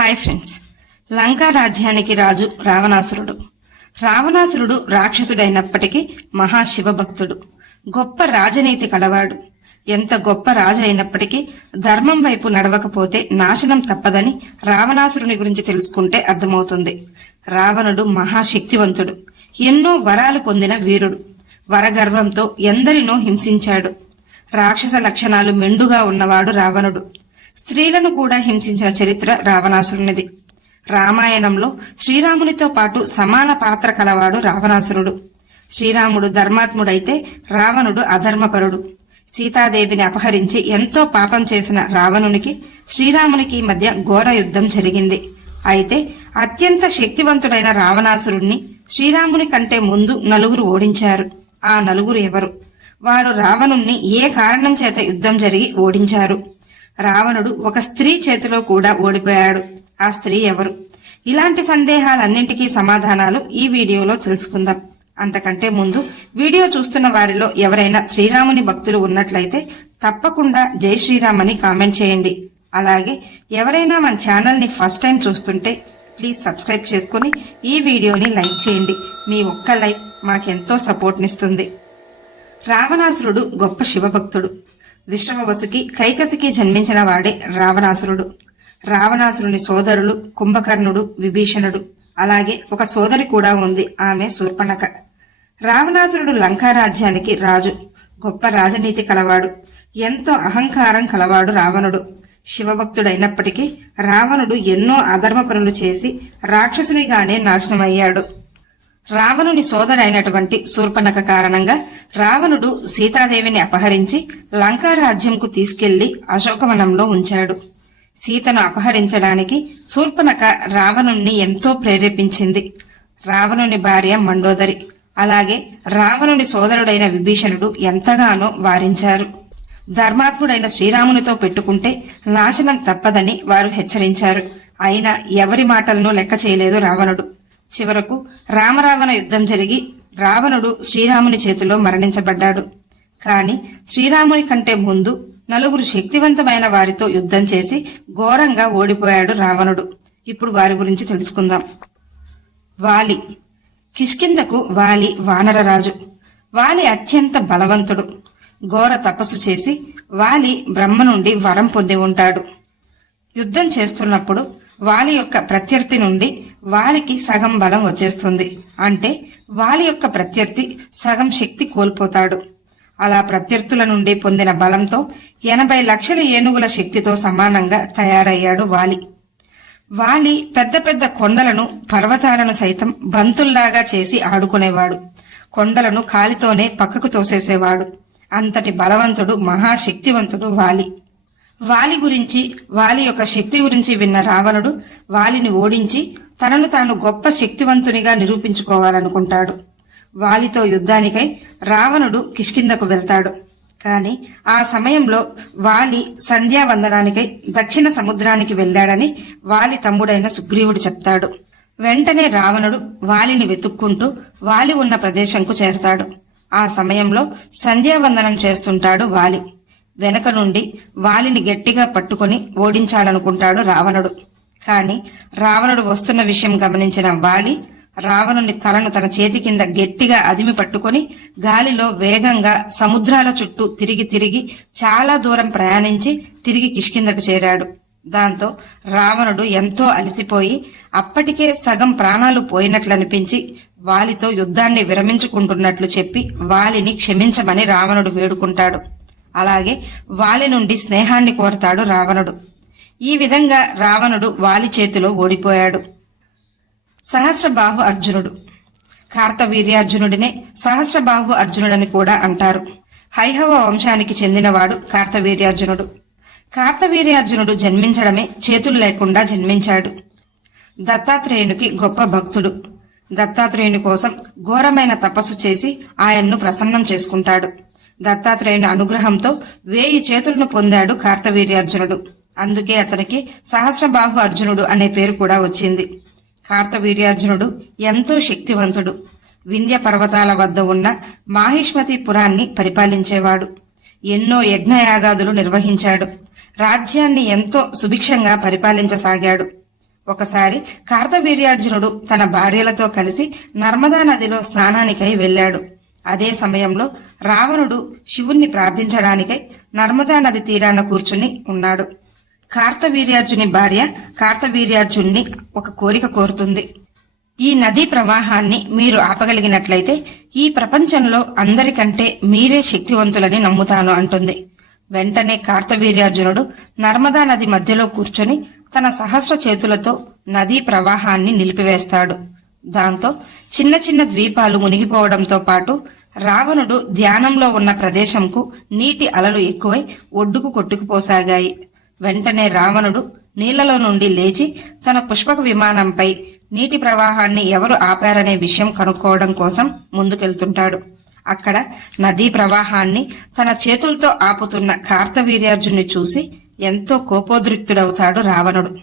Hi friends. Lanka రాజ్యానికి రాజు రావణాసురుడు. రావణాసురుడు రాక్షసుడైనప్పటికీ మహాశివభక్తుడు. గొప్ప రాజనీతి కలవాడు. ఎంత గొప్ప రాజు అయినప్పటికీ ధర్మం వైపు నడవకపోతే నాశనం తప్పదని రావణాసురుని గురించి తెలుసుకుంటే అర్థమవుతుంది. రావణుడు మహాశక్తివంతుడు. ఎన్నో వరాలు పొందిన వీరుడు. వరగర్వంతో ఎందరినో హింసించాడు. రాక్షస లక్షణాలు మెండుగా ఉన్నవాడు రావణుడు. స్త్రీలను కూడా హింసించిన చరిత్ర రావణాసురునిది. రామాయణంలో శ్రీరామునితో పాటు సమాన పాత్ర కలవాడు రావణాసురుడు. శ్రీరాముడు ధర్మాత్ముడైతే రావణుడు అధర్మపరుడు. సీతాదేవిని అపహరించి ఎంతో పాపం చేసిన రావణునికి శ్రీరామునికి మధ్య ఘోర యుద్ధం జరిగింది. అయితే అత్యంత శక్తివంతుడైన రావణాసురుణ్ణి శ్రీరాముని కంటే ముందు నలుగురు ఓడించారు. ఆ నలుగురు ఎవరు? వారు రావణుణ్ణి ఏ కారణం చేత యుద్ధం జరిగి ఓడించారు? రావణుడు ఒక స్త్రీ చేతిలో కూడా ఓడిపోయాడు. ఆ స్త్రీ ఎవరు? ఇలాంటి సందేహాలన్నింటికీ సమాధానాలు ఈ వీడియోలో తెలుసుకుందాం. అంతకంటే ముందు వీడియో చూస్తున్న వారిలో ఎవరైనా శ్రీరాముని భక్తులు ఉన్నట్లయితే తప్పకుండా జై శ్రీరామ్ అని కామెంట్ చేయండి. అలాగే ఎవరైనా మన ఛానల్ని ఫస్ట్ టైం చూస్తుంటే ప్లీజ్ సబ్స్క్రైబ్ చేసుకుని ఈ వీడియోని లైక్ చేయండి. మీ ఒక్క లైక్ మాకెంతో సపోర్ట్నిస్తుంది. రావణాసురుడు గొప్ప శివభక్తుడు. విశ్రమవసుకి కైకసికి జన్మించిన వాడే రావణాసురుడు. రావణాసురుని సోదరులు కుంభకర్ణుడు విభీషణుడు. అలాగే ఒక సోదరి కూడా ఉంది ఆమె శూర్పణక. రావణాసురుడు లంకా రాజ్యానికి రాజు గొప్ప రాజనీతి కలవాడు ఎంతో అహంకారం కలవాడు రావణుడు. శివభక్తుడైనప్పటికీ రావణుడు ఎన్నో అధర్మ పనులు చేసి రాక్షసునిగానే నాశనమయ్యాడు. రావణుని సోదరైనటువంటి శూర్పణక కారణంగా రావణుడు సీతాదేవిని అపహరించి లంకారాజ్యంకు తీసుకెళ్ళి అశోకవనంలో ఉంచాడు. సీతను అపహరించడానికి శూర్పణక రావణుణ్ణి ఎంతో ప్రేరేపించింది. రావణుని భార్య మండోదరి అలాగే రావణుని సోదరుడైన విభీషణుడు ఎంతగానో వారించారు. ధర్మాత్ముడైన శ్రీరామునితో పెట్టుకుంటే నాశనం తప్పదని వారు హెచ్చరించారు. అయినా ఎవరి మాటలను లెక్క చేయలేదు రావణుడు. చివరకు రామరావణ యుద్ధం జరిగి రావణుడు శ్రీరాముని చేతిలో మరణించబడ్డాడు. కాని శ్రీరాముని కంటే ముందు నలుగురు శక్తివంతమైన వారితో యుద్ధం చేసి ఘోరంగా ఓడిపోయాడు రావణుడు. ఇప్పుడు వారి గురించి తెలుసుకుందాం. వాలి. కిష్కిందకు వాలి వానరరాజు. వాలి అత్యంత బలవంతుడు. ఘోర తపస్సు చేసి వాలి బ్రహ్మ నుండి వరం పొంది ఉంటాడు. యుద్ధం చేస్తున్నప్పుడు వాలి యొక్క ప్రత్యర్థి నుండి వాలికి సగం బలం వచ్చేస్తుంది. అంటే వాలి యొక్క ప్రత్యర్థి సగం శక్తి కోల్పోతాడు. అలా ప్రత్యర్థుల నుండి పొందిన బలంతో ఎనభై లక్షల ఏనుగుల శక్తితో సమానంగా తయారయ్యాడు వాలి. వాలి పెద్ద పెద్ద కొండలను పర్వతాలను సైతం బంతుల్లాగా చేసి ఆడుకునేవాడు. కొండలను కాలితోనే పక్కకు తోసేసేవాడు. అంతటి బలవంతుడు మహాశక్తివంతుడు వాలి. వాలి గురించి వాలి యొక్క శక్తి గురించి విన్న రావణుడు వాలిని ఓడించి తనను తాను గొప్ప శక్తివంతునిగా నిరూపించుకోవాలనుకుంటాడు. వాలితో యుద్ధానికై రావణుడు కిష్కిందకు వెళ్తాడు. కాని ఆ సమయంలో వాలి సంధ్యావందనానికై దక్షిణ సముద్రానికి వెళ్ళాడని వాలి తమ్ముడైన సుగ్రీవుడు చెప్తాడు. వెంటనే రావణుడు వాలిని వెతుక్కుంటూ వాలి ఉన్న ప్రదేశంకు చేరతాడు. ఆ సమయంలో సంధ్యావందనం చేస్తుంటాడు వాలి. వెనక నుండి వాలిని గట్టిగా పట్టుకొని ఓడించాలనుకుంటాడు రావణుడు. కాని రావణుడు వస్తున్న విషయం గమనించిన వాలి రావణుని తలను తన చేతి కింద గట్టిగా అదిమి పట్టుకొని గాలిలో వేగంగా సముద్రాల చుట్టూ తిరిగి తిరిగి చాలా దూరం ప్రయాణించి తిరిగి కిష్కిందకు చేరాడు. దాంతో రావణుడు ఎంతో అలసిపోయి అప్పటికే సగం ప్రాణాలు పోయినట్లనిపించి వాలితో యుద్ధాన్ని విరమించుకుంటున్నట్లు చెప్పి వాలిని క్షమించమని రావణుడు వేడుకుంటాడు. అలాగే వాలి నుండి స్నేహాన్ని కోరతాడు రావణుడు. ఈ విధంగా రావణుడు వాలి చేతిలో ఓడిపోయాడు. సహస్రబాహు అర్జునుడు. కార్తవీర్యార్జునుడినే సహస్రబాహు అర్జునుడని కూడా అంటారు. హైహవ వంశానికి చెందినవాడు కార్తవీర్యార్జునుడు. కార్తవీర్యార్జునుడు జన్మించడమే చేతులు లేకుండా జన్మించాడు. దత్తాత్రేయునికి గొప్ప భక్తుడు. దత్తాత్రేయుని కోసం ఘోరమైన తపస్సు చేసి ఆయన్ను ప్రసన్నం చేసుకుంటాడు. దత్తాత్రేయుని అనుగ్రహంతో వేయి చేతులను పొందాడు కార్తవీర్యార్జునుడు. అందుకే అతనికి సహస్రబాహు అర్జునుడు అనే పేరు కూడా వచ్చింది. కార్తవీర్యార్జునుడు ఎంతో శక్తివంతుడు. వింధ్య పర్వతాల వద్ద ఉన్న మాహిష్మతి పురాన్ని పరిపాలించేవాడు. ఎన్నో యజ్ఞయాగాదులు నిర్వహించాడు. రాజ్యాన్ని ఎంతో సుభిక్షంగా పరిపాలించసాగాడు. ఒకసారి కార్తవీర్యార్జునుడు తన భార్యలతో కలిసి నర్మదా నదిలో స్నానానికై వెళ్ళాడు. అదే సమయంలో రావణుడు శివుణ్ణి ప్రార్థించడానికై నర్మదా నది తీరాన కూర్చుని ఉన్నాడు. కార్తవీర్యార్జుని భార్య కార్తవీర్యార్జున్ని ఒక కోరిక కోరుతుంది. ఈ నదీ ప్రవాహాన్ని మీరు ఆపగలిగినట్లయితే ఈ ప్రపంచంలో అందరికంటే మీరే శక్తివంతులని నమ్ముతాను అంటుంది. వెంటనే కార్తవీర్యార్జునుడు నర్మదా నది మధ్యలో కూర్చొని తన సహస్ర చేతులతో నదీ ప్రవాహాన్ని నిలిపివేస్తాడు. దాంతో చిన్న చిన్న ద్వీపాలు మునిగిపోవడంతో పాటు రావణుడు ధ్యానంలో ఉన్న ప్రదేశంకు నీటి అలలు ఎక్కువై ఒడ్డుకు కొట్టుకుపోసాగాయి. వెంటనే రావణుడు నీళ్ళలో నుండి లేచి తన పుష్పక విమానంపై నీటి ప్రవాహాన్ని ఎవరు ఆపారనే విషయం కనుక్కోవడం కోసం ముందుకెళ్తుంటాడు. అక్కడ నదీ ప్రవాహాన్ని తన చేతులతో ఆపుతున్న కార్తవీర్యార్జున్ని చూసి ఎంతో కోపోద్రిక్తుడవుతాడు రావణుడు.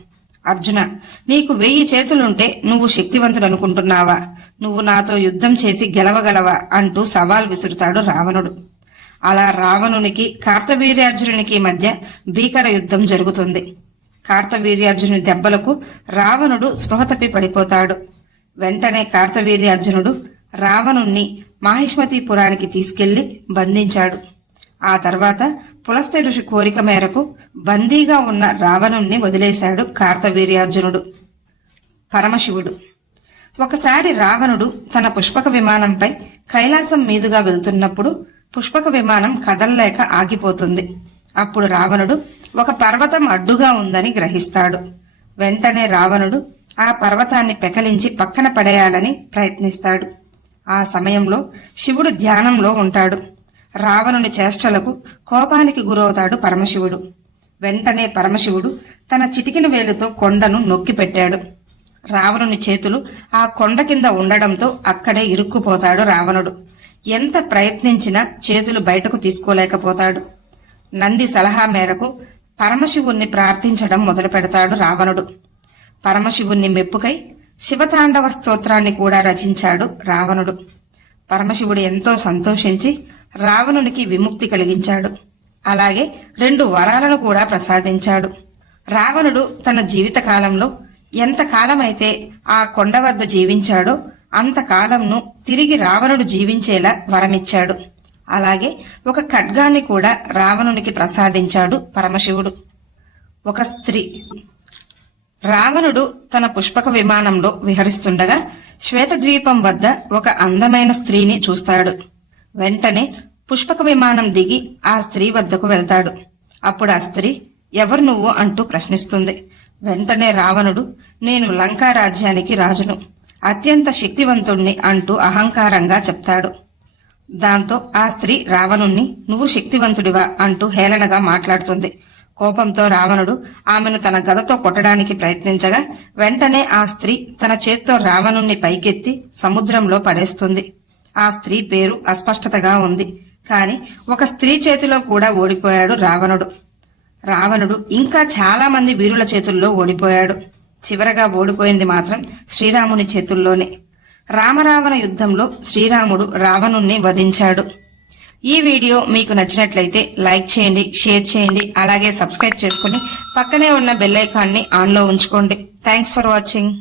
అర్జున నీకు వెయ్యి చేతులుంటే నువ్వు శక్తివంతుడనుకుంటున్నావా? నువ్వు నాతో యుద్ధం చేసి గెలవగలవా? అంటూ సవాల్ విసురుతాడు రావణుడు. అలా రావణునికి కార్తవీర్యార్జునునికి మధ్య భీకర యుద్ధం జరుగుతుంది. కార్తవీర్యార్జునుని దెబ్బలకు రావణుడు స్పృహ తప్పి పడిపోతాడు. వెంటనే కార్తవీర్యార్జునుడు రావణుణ్ణి మాహిష్మతిపురానికి తీసుకెళ్ళి బంధించాడు. ఆ తర్వాత పులస్త్య ఋషి కోరిక మేరకు బందీగా ఉన్న రావణుణ్ణి వదిలేశాడు కార్తవీర్యార్జునుడు. పరమశివుడు. ఒకసారి రావణుడు తన పుష్పక విమానంపై కైలాసం మీదుగా వెళ్తున్నప్పుడు పుష్పక విమానం కదల్లేక ఆగిపోతుంది. అప్పుడు రావణుడు ఒక పర్వతం అడ్డుగా ఉందని గ్రహిస్తాడు. వెంటనే రావణుడు ఆ పర్వతాన్ని పెకలించి పక్కన పడేయాలని ప్రయత్నిస్తాడు. ఆ సమయంలో శివుడు ధ్యానంలో ఉంటాడు. రావణుని చేష్టలకు కోపానికి గురవుతాడు పరమశివుడు. వెంటనే పరమశివుడు తన చిటికిన వేలుతో కొండను నొక్కి పెట్టాడు రావణుని చేతులు ఆ కొండ కింద ఉండడంతో అక్కడే ఇరుక్కుపోతాడు రావణుడు. ఎంత ప్రయత్నించినా చేతులు బయటకు తీసుకోలేకపోతాడు. నంది సలహా మేరకు పరమశివుణ్ణి ప్రార్థించడం మొదలు పెడతాడు రావణుడు. పరమశివుణ్ణి మెప్పుకై శివతాండవ స్తోత్రాన్ని కూడా రచించాడు రావణుడు. పరమశివుడు ఎంతో సంతోషించి రావణునికి విముక్తి కలిగించాడు. అలాగే రెండు వరాలను కూడా ప్రసాదించాడు. రావణుడు తన జీవితకాలంలో ఎంతకాలమైతే ఆ కొండ వద్ద జీవించాడో అంతకాలంను తిరిగి రావణుడు జీవించేలా వరమిచ్చాడు. అలాగే ఒక ఖడ్గాన్ని కూడా రావణునికి ప్రసాదించాడు పరమశివుడు. ఒక స్త్రీ. రావణుడు తన పుష్పక విమానంలో విహరిస్తుండగా శ్వేతద్వీపం వద్ద ఒక అందమైన స్త్రీని చూస్తాడు. వెంటనే పుష్పక విమానం దిగి ఆ స్త్రీ వద్దకు వెళ్తాడు. అప్పుడు ఆ స్త్రీ ఎవరు నువ్వు? అంటూ ప్రశ్నిస్తుంది. వెంటనే రావణుడు నేను లంకా రాజ్యానికి రాజును. అత్యంత శక్తివంతుణ్ణి అంటూ అహంకారంగా చెప్తాడు. దాంతో ఆ స్త్రీ రావణుణ్ణి నువ్వు శక్తివంతుడివా? అంటూ హేళనగా మాట్లాడుతుంది. కోపంతో రావణుడు ఆమెను తన గదతో కొట్టడానికి ప్రయత్నించగా వెంటనే ఆ స్త్రీ తన చేత్తో రావణుణ్ణి పైకెత్తి సముద్రంలో పడేస్తుంది. ఆ స్త్రీ పేరు అస్పష్టతగా ఉంది కాని ఒక స్త్రీ చేతిలో కూడా ఓడిపోయాడు రావణుడు. రావణుడు ఇంకా చాలా మంది వీరుల చేతుల్లో ఓడిపోయాడు. చివరగా ఓడిపోయింది మాత్రం శ్రీరాముని చేతుల్లోనే. రామరావణ యుద్ధంలో శ్రీరాముడు రావణుణ్ణి వధించాడు. ఈ వీడియో మీకు నచ్చినట్లయితే లైక్ చేయండి షేర్ చేయండి అలాగే సబ్స్క్రైబ్ చేసుకుని పక్కనే ఉన్న బెల్ ఐకాన్ని ఆన్లో ఉంచుకోండి. Thanks for watching.